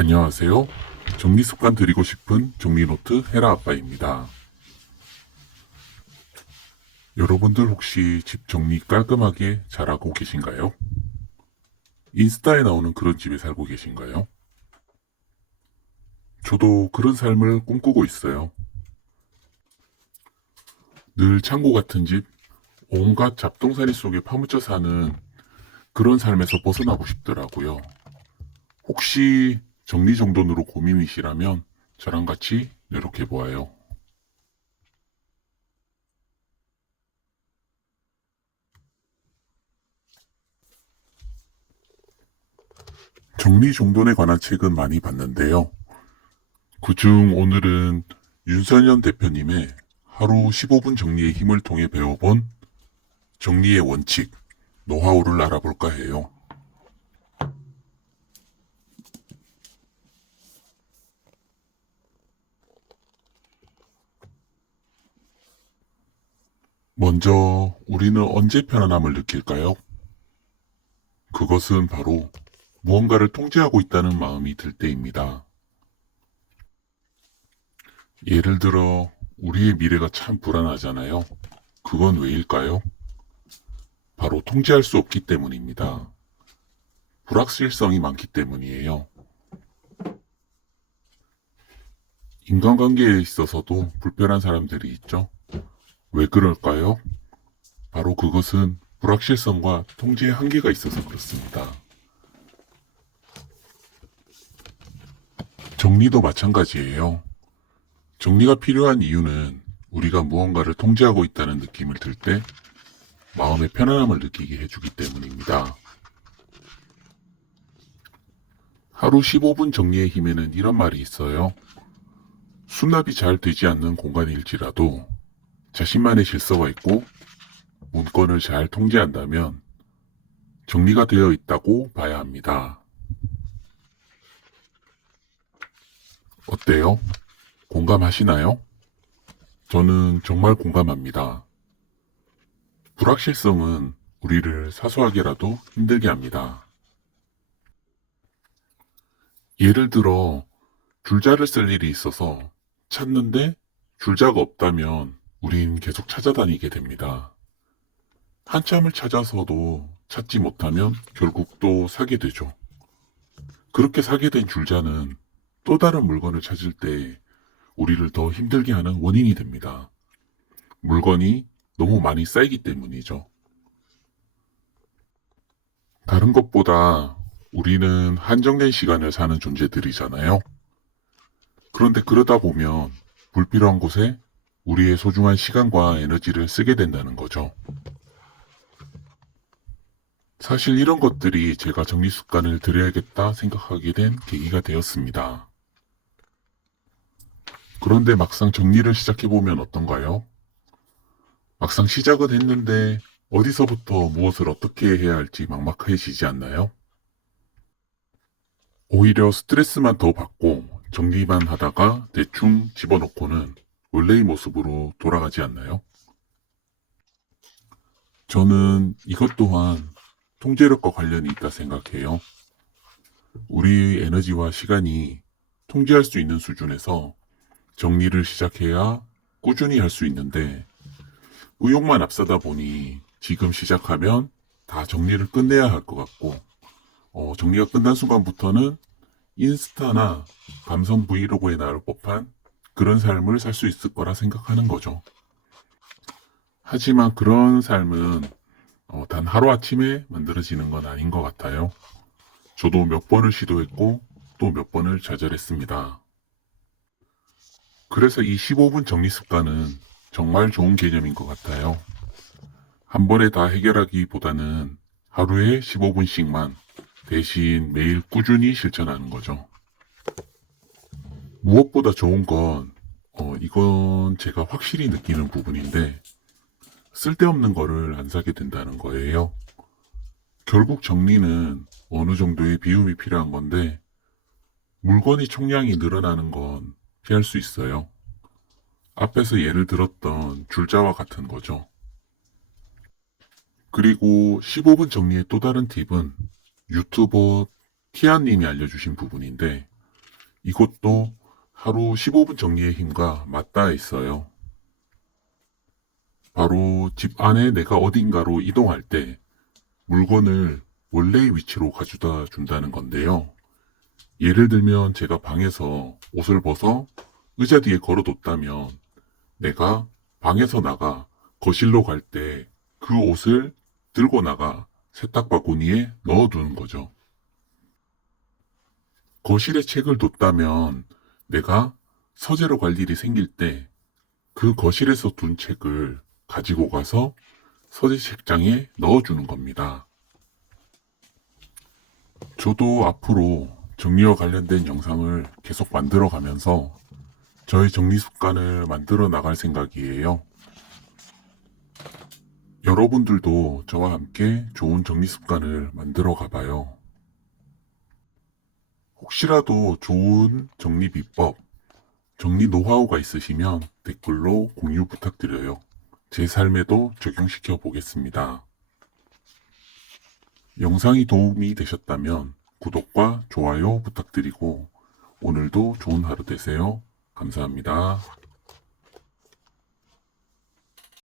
안녕하세요. 정리 습관 드리고 싶은 정리노트 헤라 아빠입니다. 여러분들 혹시 집 정리 깔끔하게 잘하고 계신가요? 인스타에 나오는 그런 집에 살고 계신가요? 저도 그런 삶을 꿈꾸고 있어요. 늘 창고 같은 집, 온갖 잡동사니 속에 파묻혀 사는 그런 삶에서 벗어나고 싶더라고요. 혹시 정리정돈으로 고민이시라면 저랑 같이 노력해 보아요. 정리정돈에 관한 책은 많이 봤는데요. 그중 오늘은 윤선현 대표님의 하루 15분 정리의 힘을 통해 배워본 정리의 원칙, 노하우를 알아볼까 해요. 먼저 우리는 언제 편안함을 느낄까요? 그것은 바로 무언가를 통제하고 있다는 마음이 들 때입니다. 예를 들어 우리의 미래가 참 불안하잖아요. 그건 왜일까요? 바로 통제할 수 없기 때문입니다. 불확실성이 많기 때문이에요. 인간관계에 있어서도 불편한 사람들이 있죠. 왜 그럴까요? 바로 그것은 불확실성과 통제의 한계가 있어서 그렇습니다. 정리도 마찬가지예요. 정리가 필요한 이유는 우리가 무언가를 통제하고 있다는 느낌을 들 때 마음의 편안함을 느끼게 해주기 때문입니다. 하루 15분 정리의 힘에는 이런 말이 있어요. 수납이 잘 되지 않는 공간일지라도 자신만의 질서가 있고 문건을 잘 통제한다면 정리가 되어 있다고 봐야 합니다. 어때요? 공감하시나요? 저는 정말 공감합니다. 불확실성은 우리를 사소하게라도 힘들게 합니다. 예를 들어, 줄자를 쓸 일이 있어서 찾는데 줄자가 없다면 우린 계속 찾아다니게 됩니다. 한참을 찾아서도 찾지 못하면 결국 또 사게 되죠. 그렇게 사게 된 줄자는 또 다른 물건을 찾을 때 우리를 더 힘들게 하는 원인이 됩니다. 물건이 너무 많이 쌓이기 때문이죠. 다른 것보다 우리는 한정된 시간을 사는 존재들이잖아요. 그런데 그러다 보면 불필요한 곳에 우리의 소중한 시간과 에너지를 쓰게 된다는 거죠. 사실 이런 것들이 제가 정리 습관을 들여야겠다 생각하게 된 계기가 되었습니다. 그런데 막상 정리를 시작해보면 어떤가요? 막상 시작은 했는데 어디서부터 무엇을 어떻게 해야 할지 막막해지지 않나요? 오히려 스트레스만 더 받고 정리만 하다가 대충 집어넣고는 원래의 모습으로 돌아가지 않나요? 저는 이것 또한 통제력과 관련이 있다 생각해요. 우리의 에너지와 시간이 통제할 수 있는 수준에서 정리를 시작해야 꾸준히 할 수 있는데 의욕만 앞서다 보니 지금 시작하면 다 정리를 끝내야 할 것 같고 어, 정리가 끝난 순간부터는 인스타나 감성 브이로그에 나올 법한 그런 삶을 살 수 있을 거라 생각하는 거죠. 하지만 그런 삶은 어, 단 하루아침에 만들어지는 건 아닌 것 같아요. 저도 몇 번을 시도했고 또 몇 번을 좌절했습니다. 그래서 이 15분 정리 습관은 정말 좋은 개념인 것 같아요. 한 번에 다 해결하기보다는 하루에 15분씩만 대신 매일 꾸준히 실천하는 거죠. 무엇보다 좋은 건, 어, 이건 제가 확실히 느끼는 부분인데, 쓸데없는 거를 안 사게 된다는 거예요. 결국 정리는 어느 정도의 비움이 필요한 건데, 물건이 총량이 늘어나는 건 피할 수 있어요. 앞에서 예를 들었던 줄자와 같은 거죠. 그리고 15분 정리의 또 다른 팁은 유튜버 티아님이 알려주신 부분인데, 이것도 하루 15분 정리의 힘과 맞닿아 있어요. 바로 집 안에 내가 어딘가로 이동할 때 물건을 원래의 위치로 가져다 준다는 건데요. 예를 들면 제가 방에서 옷을 벗어 의자 뒤에 걸어뒀다면 내가 방에서 나가 거실로 갈 때 그 옷을 들고 나가 세탁 바구니에 넣어두는 거죠. 거실에 책을 뒀다면 내가 서재로 갈 일이 생길 때 그 거실에서 둔 책을 가지고 가서 서재 책장에 넣어주는 겁니다. 저도 앞으로 정리와 관련된 영상을 계속 만들어 가면서 저의 정리 습관을 만들어 나갈 생각이에요. 여러분들도 저와 함께 좋은 정리 습관을 만들어 가봐요. 혹시라도 좋은 정리 비법, 정리 노하우가 있으시면 댓글로 공유 부탁드려요. 제 삶에도 적용시켜 보겠습니다. 영상이 도움이 되셨다면 구독과 좋아요 부탁드리고 오늘도 좋은 하루 되세요. 감사합니다.